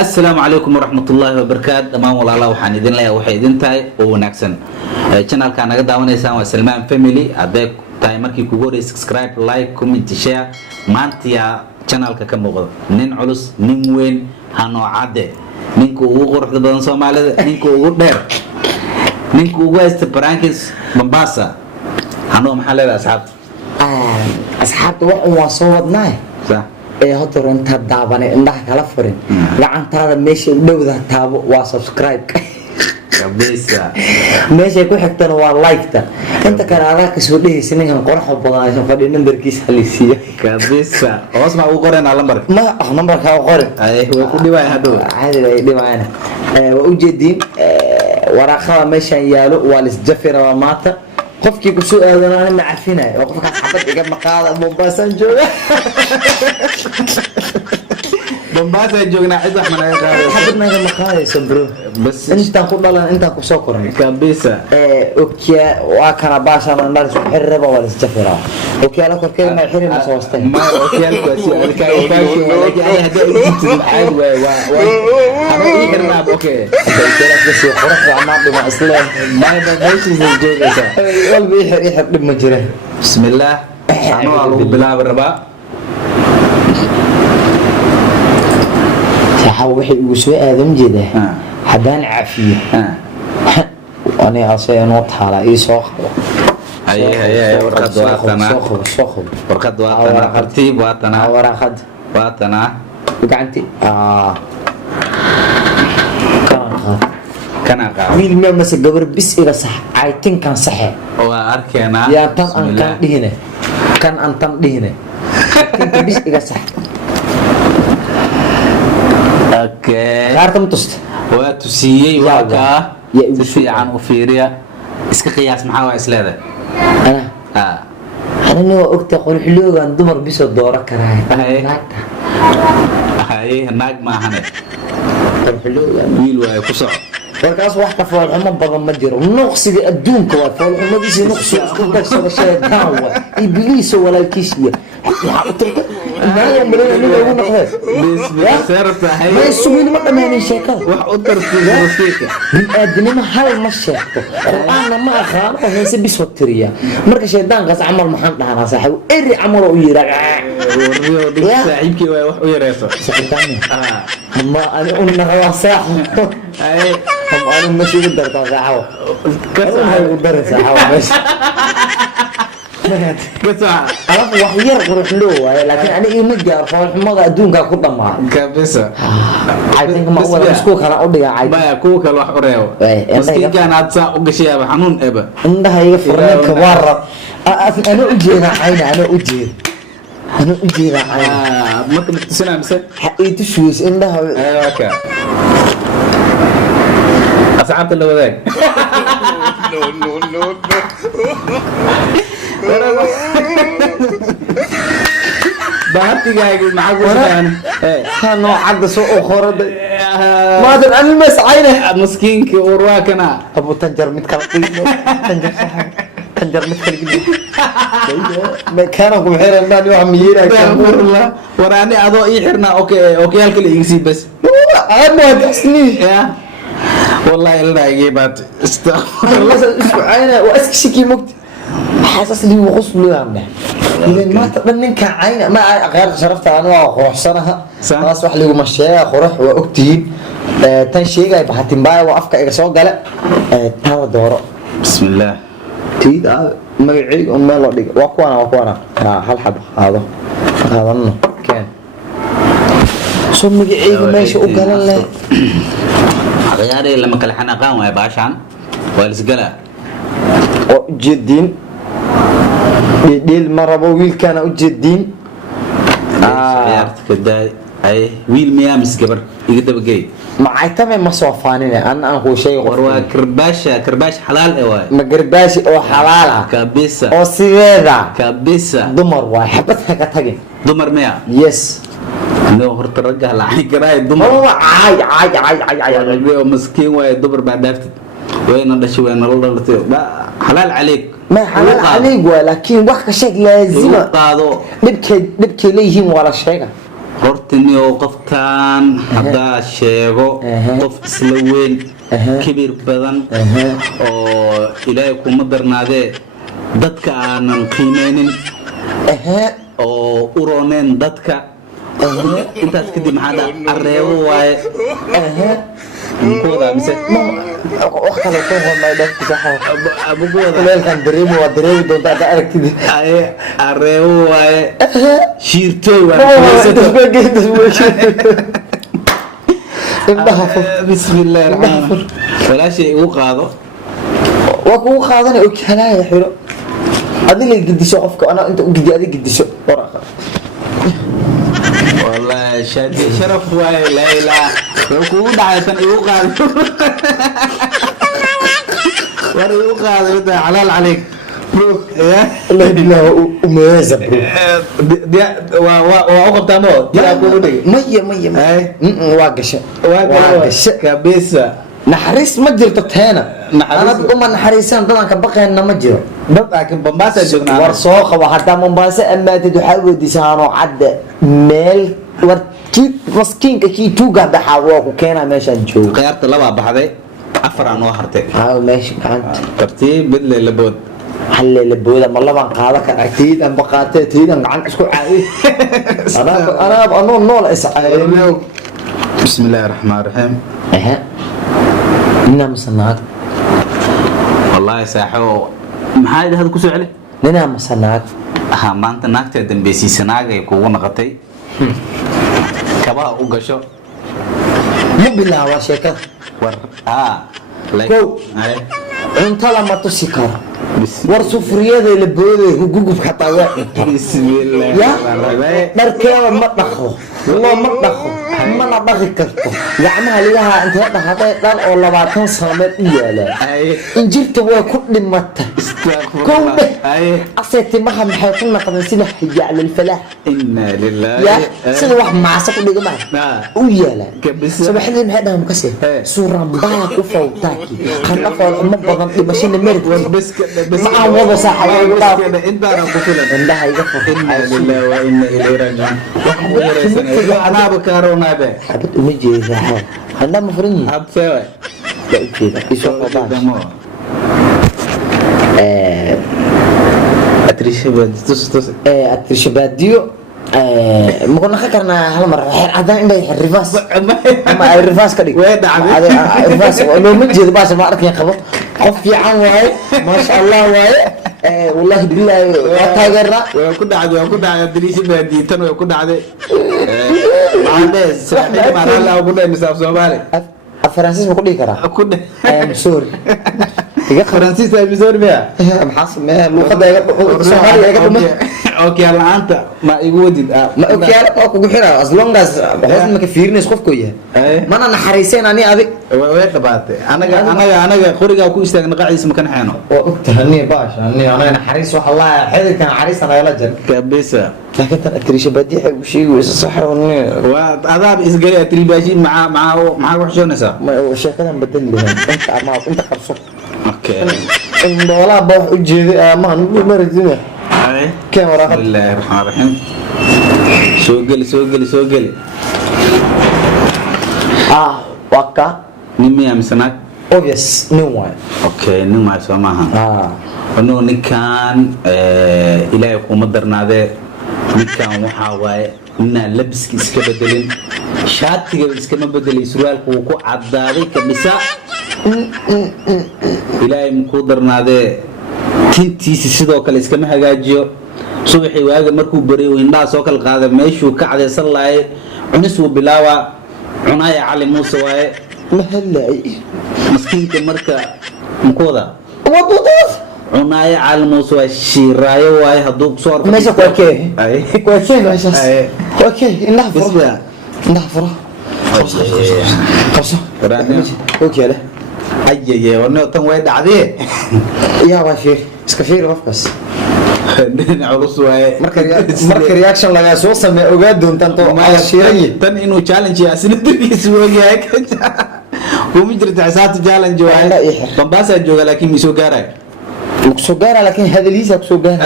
السلام عليكم ورحمة الله وبركاته دمان ولا الله وحان إذن الله وحي إذن تاي ونكسن channel كان نقد داونيسان وسلمان فاميلي أديك تاي مركي كوغوري سبسكرايب لايك كومنت شير مانتيا channel كم وغد نين علوس نين وين هانو عادة نينكو وغور حد بدن سومالي نينكو وغور دير نينكو وغوست برانكس مباسا هانو محل أصحاب أصحاب وحن وصوتناه صح هذا رنت دابني إنده كلا فرين لعن هذا ماشي دوده تابو وسبسكرايب كبيسة ماشي كل حتى نوع لايك تا أنت كان عراك سوديه سنين قرح وبضاعة عشان فدي نمبر كيس هاليسية كبيسة واسمع وقرن على نمبر ما نمبر كا قرن هو كل دواء هدول عادي دي معنا وجدين وراخوا ماشي يالو والس جفر وماتا qofkii ku soo aadan aan ma cafinay oo qofka xabad iga maqaada Mombasa jooga Mombasa joogna cid wax ma naga qaado xabad naga maqaadayso bro bas inta ku dhalan inta ku soo koray kabisa okay waa kana baasha ma ndar soo xirraba wala isjafira okay la korkay ma xirin soo wastay ma okay ku si alka faasho laakiin ay hada intii aad waa ana ii karna okay kala soo qorxa ama dhima islaan ma meeshii joogaysa qalbi xir dhib ma jira bismillah ana waa lagu bilaab rabaa saxaw wixii ugu soo aadan jeeday hadaan caafiyo أنا أصلا نوطها لا يسوق هي ورقد واتنا ورقد واتنا ترتيب واتنا ورقد واتنا بقعنتي كان ويل ما مس قبر بس إذا صح عايتين كان صحيح وأركنا يا تن أن كان دهنا كان أن تن دهنا كان بس إذا صح أوكي عارتم تست وتسيي واقع تسيي عن أوفيريا إسك قياس محاوى إسلادة أنا أنا نو أكتر قول حلو عن دمر بيسو دورة كراهي هاي هناك ما هناك قول حلو ويل واي كسر warkaas wax ka foolxumo badan ma jiro nuqsiga adduunka waa foolxumadiisa nuqsi isku darsada shaytaan waa ibliis walaalkiis iyo maayo mareeyo aniga ugu noqday bisbisarta hay ma suuqin ma dhamaanin sheekada wax u tartiib wasiika bin aadnimo hal ma sheegto quraanna ma aqaan oo heese bisoo tiriya marka shaydaankaas amal maxaan dhahnaa saaxiib eri amal oo yiraahdo wariyo dad saaxiibkii way wax u yareeso shaytaan ma ani una rawa saaxiib ay أنا ماشي قدر تاخذه كسر هاي قدر ساعة ماشي كسر عرف وحير قرح له لكن أنا إيه مجار فالحماضة أدون كاكودا معه كبسة عايزين كم أول مسكوك أنا أودي عايز ما يكوك الواح أريو مسكين كان هتسا وقشيا بحنون إبا عندها يفرنك كبارة أنا أجينا عيني أنا أجينا عيني ما كنت تسنع مسك حقيقة شويس عندها أيوة كا أصعبت اللي وذاك no بحثي قاعد معك وسان كانوا عقد سوق خورد ما ادري انا المس عينه مسكينك ورواكنا ابو تنجر متكلقين تنجر صح تنجر متكلقين ما كانوا بحير ما نوع ميرا والله وراني ادو اي حرنا اوكي هلك اللي يسيب بس انا دسني والله إلا يجيبات استغفر الله عينه واسكشكي مكت حاسس لي وقص له عمله إذا ما تضمنك عينه ما غير شرفت انا وروح سنها اصبح لي مشايخ وروح واكتين تان شيء جاي بحتين باي وافكا ايغا سو غلا تاو دورو بسم الله تيد مغعيق ما لو دغ واكوانا هل حب هذا كان سو مغعيق ماشي او غلان له غياري لما كل حنقان ويا باشان والسقلا جدين ديل مربو ويل كان جدين عيارتك الداي اي ويل ميامس قبر يقدر بقي ما عيتمي ما صوفانين انا هو شيء وروا كرباش حلال اواي ما كرباش او حلالها كابيسا او سيدا كابيسا دمر واحبتها كتاجي دمر ميا يس لو هرت الرجال لعين كراي دمر عاي مسكين واي دمر بعد دافت وين دشي وين الله حلال عليك ما حلال عليك ولكن وقت شيء لازم قادو دبك ليهم ولا شيء هرت horta niyo qofkan haddaa sheego qof isla weyn kibir badan oo ilaahay kuma darnaadee dadka aanan qiimeynin oo u rooneen dadka intaas kadib maxaa dhaa areebo waaye mukuwada mise wax kale soo hormay dadka saxa leelkan dareemo waa dareemi doontaa hadda aragtida areebo waaye shiirtooy bismillahi raxmaan walaashay igu qaado waa kugu qaadana okalaaya xiro adi la gediso qofka ana inta u gidi adi gediso والله شادي شرف واي لا اله وكو دعيتن ايو قاد ور ايو قاد بدا علال عليك بروك الله بالله وميزه دي وقبتا مو دي اكو دغ ميه واقشه كبيسه naxariis ma jirto teena anad uma naxariisan dadan ka baqayna ma jiro dad laakiin Mombasa joognaa war soo qabo hatta Mombasa amaatid waxa weydiisaano cadde meel war ki maskiinka ki tuuga dhaxawo ku keena meeshan joogo qiyaarta laba baxday afar aan oo hartay meesha gacanta tartiib mid leelabood halle labooda ma laban qaada ka agtiid aan baqaatay tiidan gacan isku caadi ana nool iscaayo bismillaahir rahmaanir rahiim نعم صنعت والله ساحو maxaa hada ku soo celi نعم صنعت ما أنت ناقتي دنبيسي سناقة يكون نقطي كبا وقشو مو بالله واشيكا كو انت لما تسكر war sufriyada la booday gugub xataa waa bismillaah markaa ma dhaqo wallah ma dhaqo ma dhaqi karto gacmaha ligaha inta dhaqay dhan oo 20 saameed u yaala injirta waa ku dhimata kowbe asayti maha maxay ku naqdan sida xijaal alfalah inna lillahi ya sida wax maasa ku dhigma u yaala sabaxdii maxay dhahan ka sii suuran baa ku fawtaaki qanaf ma badan dhimashada merid bas ما هو صح انت انا قفلت عندها يقفل انا لله وانا اليه راجعون انا بكارونا به حبيت مجي ذا حال عندها مفرني اب سوا لا كده يسوق باش اتريش باديو ما كنا فكرنا هالمره هذا عنده الرفاس ما الرفاس كدي هذا الرفاس لو مجي باش ما اركي قبل قف في عن واي ما شاء الله واي والله بالله تاجرنا كنا على دريش بادي تنو كنا على معلش ما لا كنا مسافر سومالي فرانسيس ما كدي كرا كنا سوري يا فرانسيس مسور بها محاسب ما لغه سومالي اوكي هلا انت ما يودي ما اوكي هلا اكو خيره as long as بحيث انك فيرنس قفكو yahay ما انا نحريسين اني ادي way qabaatay anaga qoriga ku istaagna qaciis ma kan xeeno oo ogtahani baash ana naxariis wax allah xididkan naxariis ana la jan kabisa laakiin tan atrisha badiix u sheegayso sax waa adaab isgali atribashi ma wax shoonaysa ma sheekadan bedel leeyahay inta qarso okay in wala baa u jeeday ma maradina كم ورقة بسم الله الرحمن الرحيم سوقلي وكا نمي مسناك obvious new one اوكي نما سماها انو نكان الهي كوما درناده نكان waxa waaye inna labski iska bedelin shaatiga iska ma bedelay surwaalku ku cadaaday kamisa ilaahay mu ku darnaade tintiisi sidoo kale iska ma hagaajiyo subaxii waaga markuu bariyo indhaha soo kala qaada meeshuu ka cadeysan lahay cunis uu bilaawa cunaaya cali muuse waaye mahallay maskiinka marka mukooda wadoodas cunaaya cali muuse waa shiiraayo waaye hadduu soo arko meesha ku arkay meeshaas okay indhaha furo qabso okay le ayay wana tan way dhacday yaa waa fiir iska fiir qofkaas دين علوس واي marka reaction laga soo sameeyo ogaa doontaan to ma shiiray tan inuu challenge ya sinadkiis wagaay kuma jirta xisaabta challenge waay Mombasa jooga laakiin misoo gaaray soo gaara laakiin hadaliisa soo gaara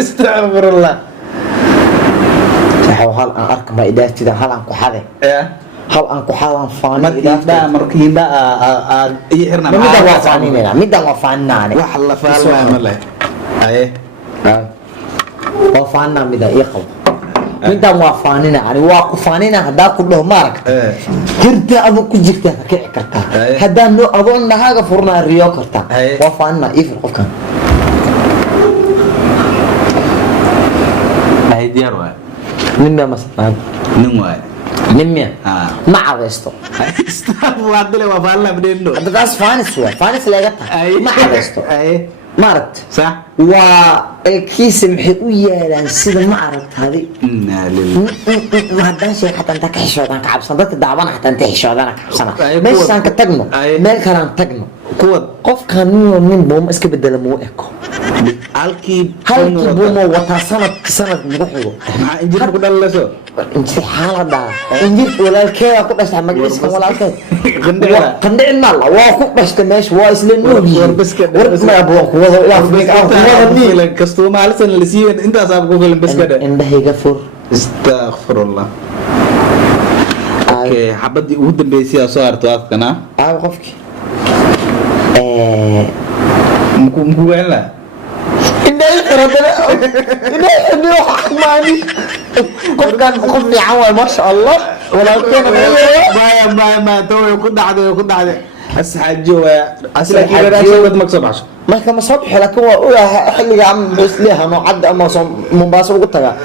astaghfirullah waxa hal aan arka ma idaaftida hal aan ku xaday hal aan ku xadan faani markii ii xirna midaan waa faaninaane wax la faalmaa ma leh aye waa faanina midaan ii qabo midaan waa faanina ani waa ku faanina haddaa ku dhaho maaragta hirta adu ku jirta ka kici kartaa haddaa no adoon nahaaga furnaa riyo kartaa waa faanina ii fir qofkan diyaar waay nin ma maslaan nin waay نمية ما عرفته وعدله وفعلنا بدينه هذا قاس فانس لا قطع ما عرفته ما عرفت صح وكيس محيوية لان سيدا ما عرفت هذه ما هدان شيء حتى انت كحشوة انك عبسان ذات الدعوان حتى انت حشوة انك عبسانا ماشي سانك تقنو مالك هران تقنو قف كان من بوم اسكي بدل مو ايكو halkii buumo wata sanad muxuu injir ku dhalasho injir xaalada injir walaalkeeda ku dhashay magiiska walaalkeed qandhicna waa ku dhashay meesha waa isla nuugi warma buu ku wada ilaa fiican kasto maalisan la siiyeen intaas aad ku filan baskada indhahayga fur astaghfirullah okay xabadii ugu dambeysay soo harto afkana qofki muku wala إنه حكماني قف لي عوال ما شاء الله ولا بايا ما تو يكون عادي أسحج جوا أصلا كذا رأسي مكسب عشان ما كان مصبح لكن هو حلي عم بس ليها إنه عد أما منباسة وقلت لها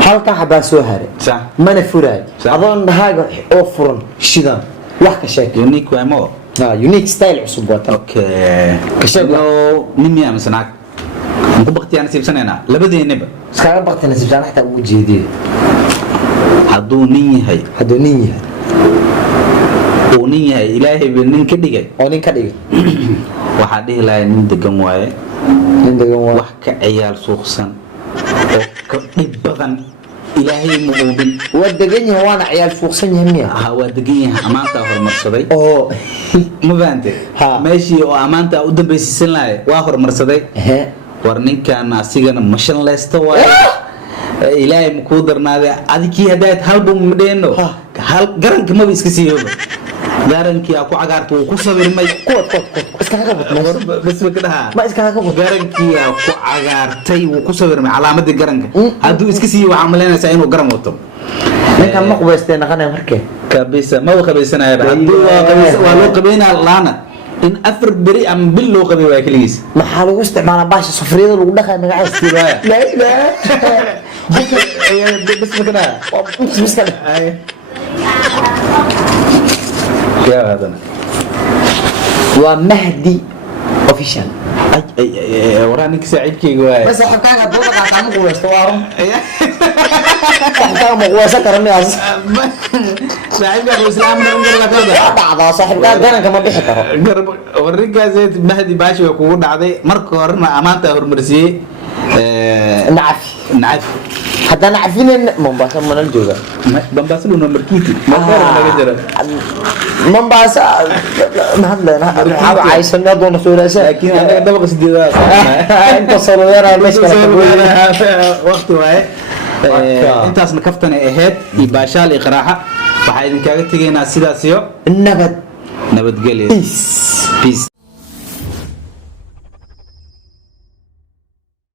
حالك حباسو هاري صح ما نفراج أظن هذا أوفرن شدان واحد شيء يونيك وامو يونيك ستايل عصبات أوكي كشاب لو مين مثلا انت بقتي انا سيبسنينا لبدينبا اسكا بقتي انا سيبسان حتى وجهدي haduu nin yahay oo nin yahay ilaahay baa nin ka dhigay waxa dhihi lahayn nin degan waaye wax ka ciyaal suuqsan oo ka dhib badan ilaahay ma oobin waa degan yahay waana ciyaal suuqsan yahay waa degan yahay amaanta horumarsaday oo ma fahamtay meeshii oo amaanta u dambaysiisan lahayd waa horumarsaday war ninkan asigana mashan leesto waay ilaahay ma ku darnaade adikii hadaad halbu madheeno hal garanka ma iska siiyo garankii ku cagaarto ku sawirmay iska ka bas ma kadaha ma iska ka garankii ku cagaartay ku sawirmay calaamadii garanka haduu iska siiyo waxa maleynaysa inuu garan wato ninkan ma qubaysteen qanay markee kabisa ma qabaysanaya haduu waa loo qabeynaa laana in afar beri am bil loo qabay waa kaliis maxaa lagu isticmaalaa baasha sufriyada lagu dhaqay magaciisa la bas ma kana bas kana يا هذا ومهدي اوفيشال ورانك سعيد كي جواي بس حكاك بوضع عم قوي استوارم حكاك مقوسه كرمي اس سعيد ابو اسلام من قال لك هذا بعض صاحب قال كما بخي قرب وريك زيد مهدي باشا كوgu dhacday marka horna amaanta hormarsiyay نعرف حتى نعرفين مومباسا من الجوجا مومباسا لو مركيتي ما فاهم جرا مومباسا ما هذا عايش نادون سوراسا لكن انا دبق سديدا انت صلوينا المشكله وقت واي intaas nakaftana ahayd ibaashaal iqraaxa waxa idin kaaga tageynaa sidaas iyo nabadgelyo peace